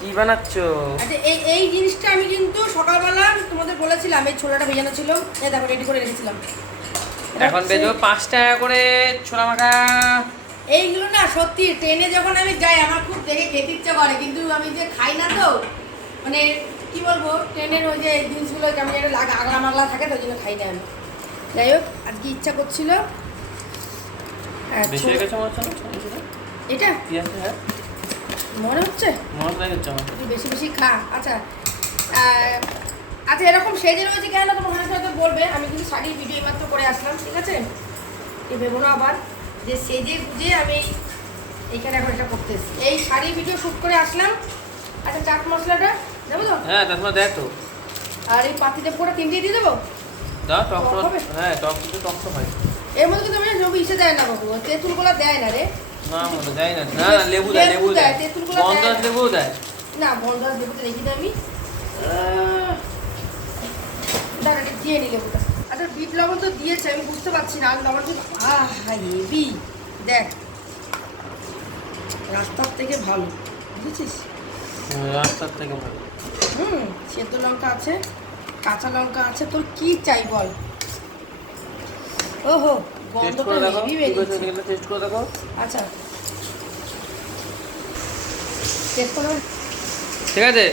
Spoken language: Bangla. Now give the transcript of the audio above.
কি বানাচ্ছো? আচ্ছা এই জিনিসটা আমি কিন্তু সকালবেলা তোমাদের বলেছিলাম, এই ছোলাটা ভেজানো ছিল, এই দেখো রেডি করে রেখেছিলাম। এখন বেজো 5 টাকা করে ছোলা মাখা। এইগুলো না সত্যি ট্রেনে যখন আমি যাই আমার খুব দেখে খেতে ইচ্ছা করে, কিন্তু আমি যে খাই না তো, মানে কি বলবো, ট্রেনের ওই যে জিনিসগুলো কেমন যেন লাগে, আগলা মাগলা থাকে, তো ওই জন্য খাই না আমি। যাই হোক, আজকে ইচ্ছা করছিল। বেশি হয়ে গেছে মনে হচ্ছে না ছোলা? এটা কি আছে? হ্যাঁ মনে হচ্ছে মনে লাগছে আমার। তুই বেশি বেশি খা। আচ্ছা আচ্ছা, এরকম সেজে রয়েছে কেন তোমার হাতে হয়তো বলবে, আমি কিন্তু শাড়ির ভিডিও মাত্র করে আসলাম, ঠিক আছে? এ ভেবো না আবার যে সেজে গুজে আমি এইখানে এখন এটা করতে এসেছি। এই শাড়ির ভিডিও শ্যুট করে আসলাম। আচ্ছা, চাট মশলাটা দেবো তো? হ্যাঁ তারপর দেখ তো। আর এই পাতিতে পুরো তিনটেই দিয়ে দেবো? দাও টক টক টক। হবে? হ্যাঁ টক কিন্তু টক তো হয়। এর মধ্যে কিন্তু আমি সব ইসে দেয় না বাবু, তেঁতুলগুলো দেয় না রে। না মনে দেয় না। না না লেবু দেয়, লেবু দেয়। তেঁতুলগুলো বন্ধ দেয় না। লেবু দেয়। না বন্ধুরা লেবুতে রেখে দিই আমি। দাঁড়া, এটা দিয়ে নি লেবুটা। আচ্ছা, বিট লবণ তো দিয়েছে, আমি বুঝতে পারছি না আর লবণ কিন্তু হেভি। দেখ, রাস্তার থেকে ভালো, বুঝেছিস? রাস্তার থেকে ভালো। সেদ্ধ লঙ্কা আছে, কাঁচা লঙ্কা আছে, তোর কি চাই বল? ওহো, টেস্ট করে গন্ধটা দেখো। হেভি কি বেরিয়েছে। করে টেস্ট করে দেখো। আচ্ছা, টেস্ট করে। ঠিক আছে।